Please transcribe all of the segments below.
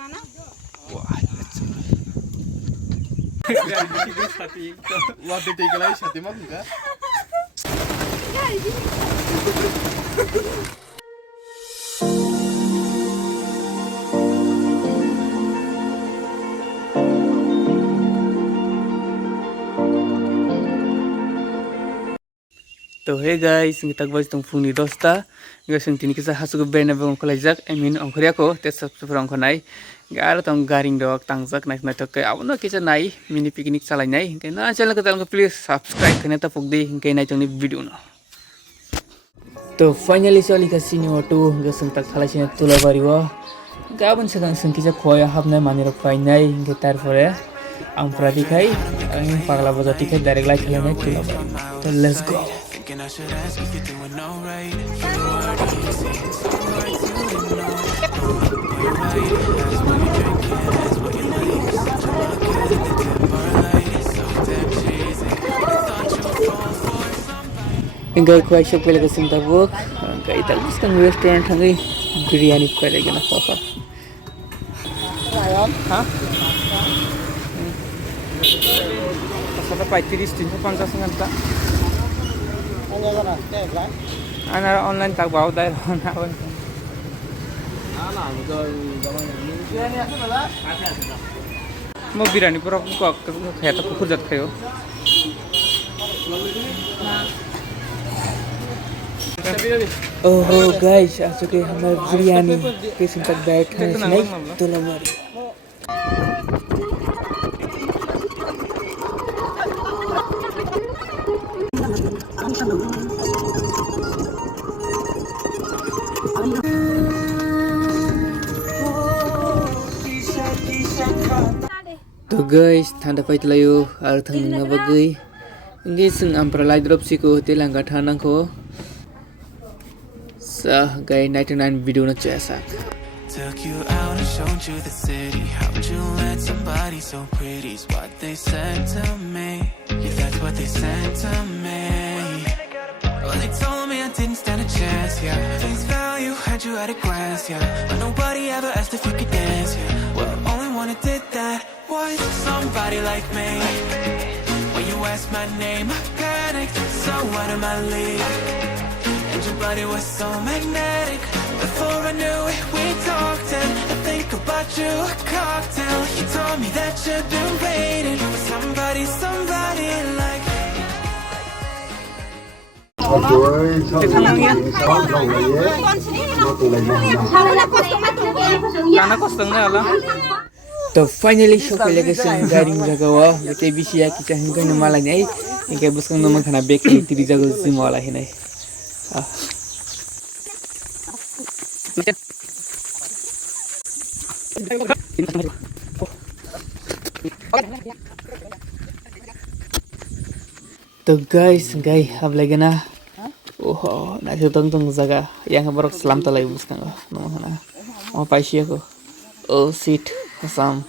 Wah, waktu tiga lagi satu mah enggak. तो hey guys ngi tak bais tong fungni 10ta guys tini kisa haswk bena bong kholajak I mean ongkhriya ko te subscribe khonai gar tong garing dok tangjak nai tok kai abono kisa nai mini picnic salai nai kai na channel ko please subscribe khane ta pugdi kai nai tongni video no to finally soli ka sini otu gasung tak khalai sini tulabari wa gabon segang sengkisa khoya habnai mani rok pai nai ngi tarpore ang prati kai ang pagla bojati kai direct lai khalai nai tulabari to let's go. I should ask if you're doing alright. You already seen so hard to ignore. You're right, that's what you're drinking, that's what you like. Such a bucket in the timber light. It's so damn cheesy. I thought you'd fall for somebody. Enggak kuai shop pele kesing tabuk. Enggak ital biskan restaurant hangi biryani pele gana kau. Ayam? Hah? Pasal apa? 30-50 sengan tak? Ana online tak bawa dah na on. Mau biryani pura kok kayak tak kukur jat kayo. Oh guys, asuk hamar biryani किस्म तक बैठ है नहीं तुलबारी. To guys, thanda pai tlayo ar thang nga bagay. Ngi sing ampra lai drop si ko te langga thanang ko. Sa guy 99 video na chesa. Took you out and showed you the city. How'd you let somebody so pretty's what they said to me? Yeah, that's what they said to me. Well, they told me I didn't stand a chance, yeah. Face value, had you at a glance, yeah. But nobody ever asked if you could dance, yeah. Well, only one who did that was somebody like me. When you asked my name, I panicked, so out of my league. And your body was so magnetic. Before I knew it, we talked and I think about you a cocktail. You told me that you've been waiting for somebody like me. To finally shop lagi sang garing jagawa gete bisia kita hingga nama lain hingga buskan nama kana bek tiri jago semua lah ini. To guys, hab lagi na. Oh, nak tong jaga yang borok selam talai buskan oh, nama kana. Mau paisi aku. Oh, sit asam.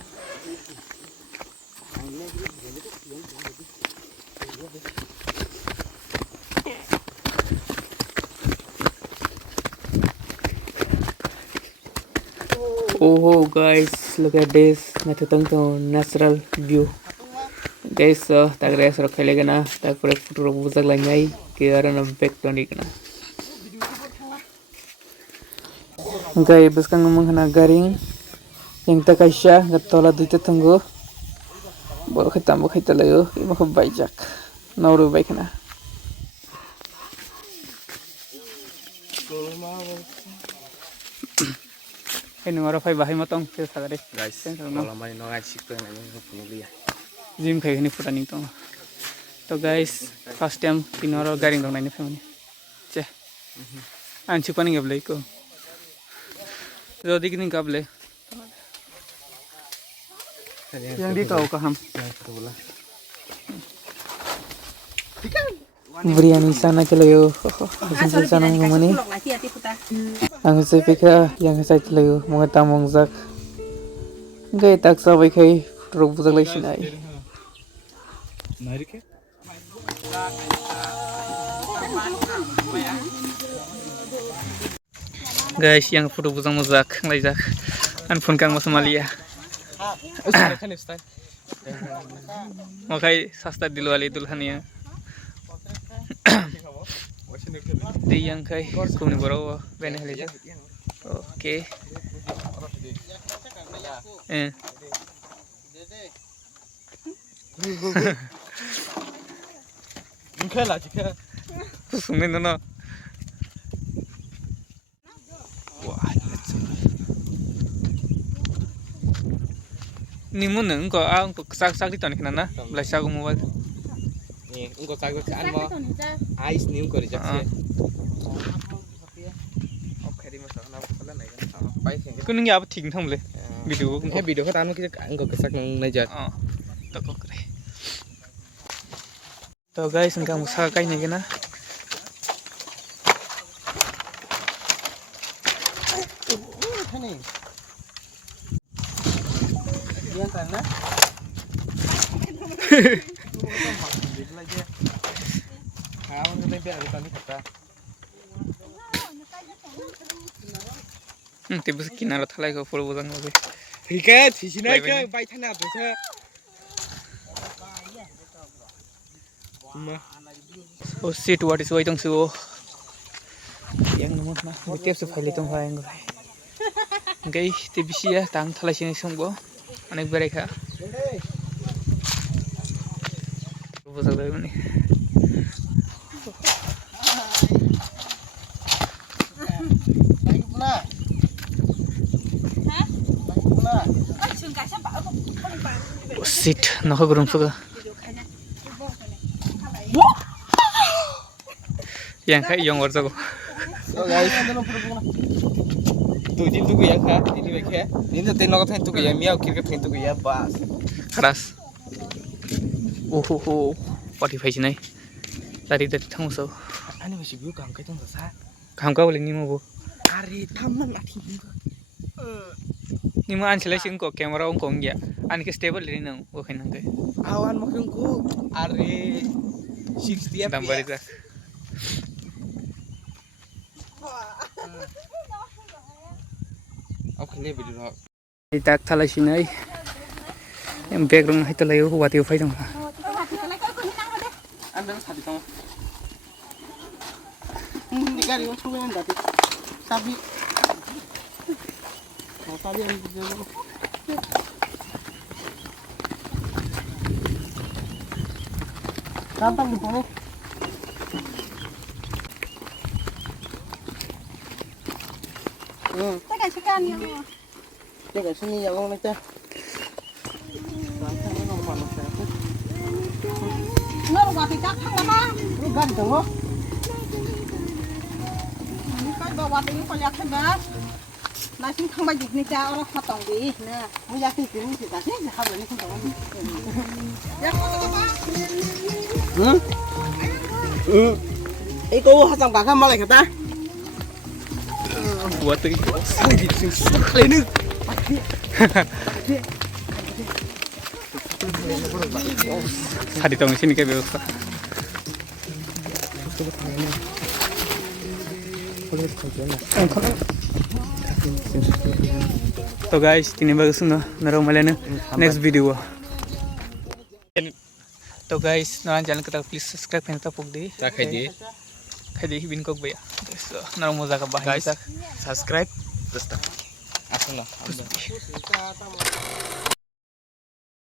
Oh guys, look at this. Natutong to natural view. Guys, tak guys ro khele gana, tak pore photo ro buzak langai, kira na back to ni gana. Guys, buskan ngomong kana garing. Yang tak kaisha gatola duita tunggu. Baru ketemu kita layu, mau ke bajak. Nauru baik na. Ini orang fai bahai matong ke sagare. Guys, kalau main orang asik tu nak punya Gym kayak gini putar nih tuh. To guys, first time orang garing dong nanya family. Ceh, anci paling gak boleh ikut. Jadi gini gak boleh. Yang di kau kaham. Biryani sana chalayo. Hasil sana ngomong ni. Ang saya pikir yang saya chalayo mga tamong zak. Gay tak sabay kay truk buzak lay sinay. Guys, yang foto buzang muzak lay zak. phone kang mas malia. Makai sasta dilwali dulhania. Di yang kai kuni boro bene hale. Oke. Mungkin lah jika. Sumin no. Wah. Nimun engko engko sak di ton kana blasa ko mobile. Nih, engkau kagak kan mau ais nih engkau rejak sih. Oke di masa kenapa kalian naik kan? Baik sih. Kuning ya apa ting thong le. Video Video kan anu kita engkau kesak nang najat. Toko kre. To guys, engkau musa kai nih kana. Dia sana. Tiba sekinar thalai ko pura budang lagi. Ikat, sini aja, baik tanah tuh saya. Oh shit, what is waiting so? Yang nomor na, tiap se file tong file ngo. Guys, tiba ya tang thalai sini sungbo. Anek berai kha. Busal dai mani. Oh shit, no gurum suga. Yang kai yang war jago. So guys, tuh jin tuh ya kah? Ini bekerja. Ini tuh tenok tuh ya, miau kira tuh ya bas. Keras. Oh, pati phai sinai. Tadi thang so. Ani masih view kam kai tuh sa. Kam ka boleh ni mo bo. Are taman ati. Ni mo an chelai sing ko camera ong kong ya. An ke stable ni nang o khain nang kai. Awan makin ku are 60 Dam bari ta. Oke nih video. Itak thalai sinai. Em background hai ta lai ho wati phai dong. Anda tadi kamu. Ini gari yang suwe ndak sih. Sabi. Oh, sabi yang dulu. Gampang di sini. Tekan sekan ya. Tekan sini ya wong nek. Nó qua thì chắc thằng đó ba. Ini ganteng loh. Cái đồ qua thì có lihat hết. Nói chung thằng bay dịch này cha nó phát tổng đi nè. Mau yakin sini sih tadi habis ini kan. Ya có ba. Iko hasang kakak malah kata. Buat tu. Ini. Tadi tong sini kai ବ୍ୟବস্থা. तो guys तिनी बाग सुन नरो मले next video तो guys Naran channel का please subscribe करना पुग दे खाइ दे बिन Coke भैया नरो मजा का guys Subscribe terus tak. Asal lah.